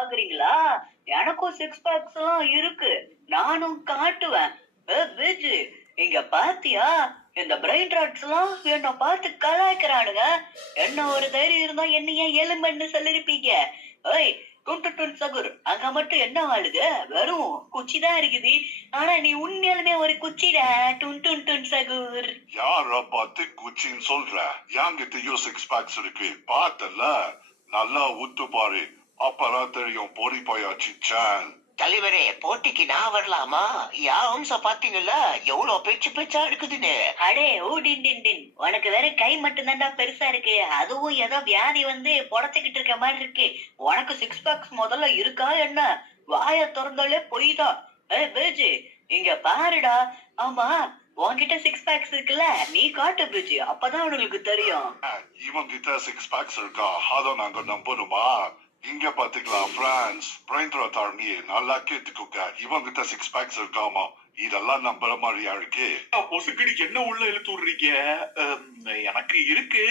பாக்குறீங்களா? எனக்கும் six packs எல்லாம் இருக்கு. நானும் காட்டுவேன். பிஜி, இங்க பாத்தியா? இந்த பிரைன் ராட்ஸ் எல்லாம் என்ன பார்த்து கலாய்க்கிறானுங்க. என்ன ஒரு தைரியம் இருந்தா என்ன ஏன் எலும்புன்னு சொல்லிருப்பீங்க? ஓய், டுன் டுன் சகுர், அங்க மட்டும் என்ன வாழுது? வெறும் குச்சிதான் இருக்குது. ஆனா நீ உண்மையாலுமே ஒரு குச்சிடா, டுன் டுன் டுன் சகுர். யார பார்த்து குச்சின்னு சொல்ற? என்கிட்டயும் சிக்ஸ் பேக்ஸ் இருக்கு, பார்த்தல? நல்லா உத்து பாரு, அப்பதான் தெரியும் பொறி போயா சிச்சான். தலைவரே, போட்டிக்கு நான் வரலாமா? யாம்ச பாத்தீங்கல்ல எவ்வளவு பேச்சு பேச்சா இருக்குதுன்னு. அடே ஓ டின் டின் டின், உனக்கு வேற கை மட்டும் தான்டா பெருசா இருக்கு. அதுவும் ஏதோ வியாதி வந்து பொழைச்சுக்கிட்டு இருக்க மாதிரி இருக்கு. உனக்கு சிக்ஸ் பேக்ஸ் முதல்ல இருக்கா என்ன? வாய திறந்தாலே பொய் தான். பேஜி, இங்க பாருடா. ஆமா, உன்கிட்ட சிக்ஸ் பேக்ஸ் இருக்குல்ல, நீ காட்டு பேஜி, அப்பதான் உனக்கு தெரியும். இவங்கிட்ட சிக்ஸ் பேக்ஸ் இருக்கா? அதை நாங்க நம்பணுமா? இங்க பாத்துக்கலாம் பிரான்ஸ் பிரைன் ராட் ஆர்மியே, நல்லா கேட்டுக்கோங்க. இவங்கிட்ட சிக்ஸ் பேக்ஸ் இருக்காமா? இதெல்லாம் நம்புற மாதிரியா இருக்கு? பொசுக்கடி என்ன உள்ள இழுத்து விடுறீங்க? எனக்கு இருக்கு.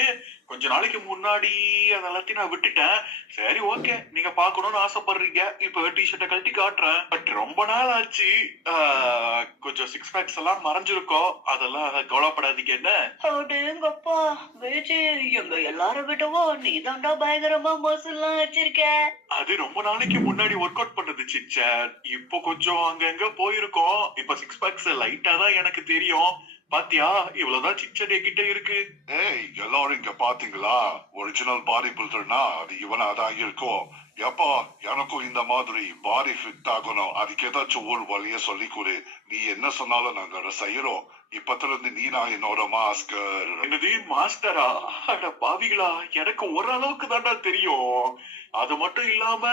கொஞ்ச நாளைக்கு முன்னாடி அதெல்லாத்தையும் நான் விட்டுட்டேன். சரி, ஓகே, நீங்க பாக்கணும்னு ஆசைப்படுறீங்க. இப்ப டிஷர்ட்டை கழட்டி காட்டுறேன். பட் ரொம்ப நாள் ஆச்சு. கொஞ்சம் சிக்ஸ் பேக்ஸ் எல்லாம் மறைஞ்சிருக்கோம். அதெல்லாம் கவலைப்படாதீங்க. என்ன அடேங்கப்பா பேஜி, எங்க எல்லாரும் விடவும் நீ தாண்டா பயங்கரமா மோசெல்லாம் வச்சிருக்க. அது ரொம்ப நாளைக்கு முன்னாடி ஒர்க் அவுட் பண்ணது சிச்சர். இப்போ கொஞ்சம் அங்கங்க போயிருக்கோம். இப்ப சிக்ஸ் பேக்ஸ் லைட்டா தான் எனக்கு தெரியும். பாத்தியா, இவ்வளவுதான் சிச்சர் என்கிட்ட இருக்கு. ஏய், எல்லாரும் இங்க பாத்தீங்களா? ஒரிஜினல் பாடி பில்டர்னா அது இவனாதான் இருக்கும். எப்பா, எனக்கும் இந்த மாதிரி பாடி ஃபிட் ஆகணும். அதுக்கு ஏதாச்சும் ஒரு வழிய சொல்லி கொடு. நீ என்ன சொன்னாலும் நாங்க அதை செய்யறோம். இப்பத்துல இருந்து நீ நான் என்னோட மாஸ்டர். என்னது மாஸ்டரா? அட பாவிகளா, எனக்கு ஓரளவுக்கு தாண்டா தெரியும். அது மட்டும் இல்லாம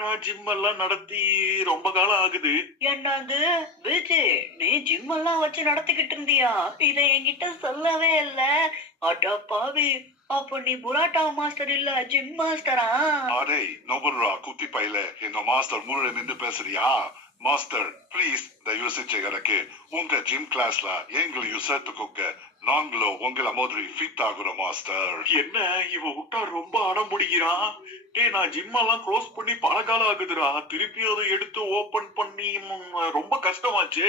நான் ஜிம் எல்லாம் நடத்தி ரொம்ப காலம் ஆகுது. என்னது பேஜி, நீ ஜிம் எல்லாம் வச்சு நடத்திக்கிட்டு இருந்தியா? இத என்கிட்ட சொல்லவே இல்ல. அட பாவி, அப்ப நீ புராட்டா மாஸ்டர் இல்ல, ஜிம் மாஸ்டரா? அரே நோபுரா குட்டி பையில, எங்க மாஸ்டர் முழு நின்று பேசுறியா? மாஸ்டர் ப்ளீஸ், தயவு செஞ்சு எனக்கு உங்க ஜிம் கிளாஸ்ல எங்களையும் சேர்த்துக்கோங்க. நாங்களும் உங்களை மாதிரி ஃபிட் ஆகுறோம் மாஸ்டர். என்ன இவ விட்டா ரொம்ப அடம் பிடிக்கிறான். டேய், நான் ஜிம் எல்லாம் க்ளோஸ் பண்ணி பல காலம் ஆகுதுடா. திருப்பி அதை எடுத்து ஓபன் பண்ணி ரொம்ப கஷ்டமாச்சு.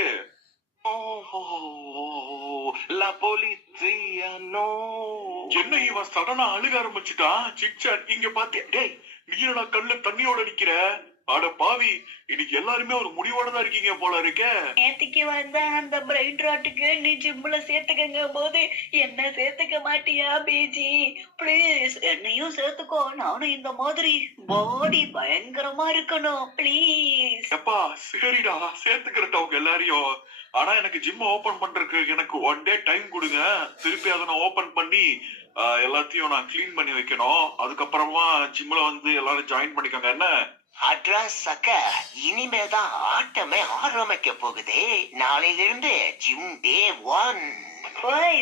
என்ன இவன் சடனா அழுக ஆரம்பிச்சுட்டான். சிக்சாட், இங்க பாத்தியா? டேய், நீ என்னடா கண்ணுல தண்ணியோட அடிக்கிற? அட பாவி, இன்னைக்கு எல்லாருமே ஒரு முடிவோட தான் இருக்கீங்க போல இருக்க. நேத்திக்கு வந்த அந்த பிரைன் ராட்டுக்கு நீ ஜிம்ல சேர்த்துக்கங்க போது என்ன சேர்த்துக்க மாட்டியா பிஜி? ப்ளீஸ் என்னையும் சேர்த்துக்கோ. நானும் இந்த மாதிரி பாடி பயங்கரமா இருக்கணும் ப்ளீஸ். எப்பா, சரிடா, சேர்த்துக்கிறட்ட உங்க எல்லாரையும். ஆனா எனக்கு ஜிம் ஓபன் பண்றதுக்கு எனக்கு ஒன் டே டைம் கொடுங்க. திருப்பி அதை நான் ஓபன் பண்ணி எல்லாத்தையும் நான் கிளீன் பண்ணி வைக்கணும். அதுக்கப்புறமா ஜிம்ல வந்து எல்லாரும் ஜாயின் பண்ணிக்கோங்க. என்ன அட்ரஸ் சக்க, இனிமேதான் ஆட்டமே ஆரம்பிக்க போகுதே. நாளையிலிருந்து ஜிம் டே 1. ஓய்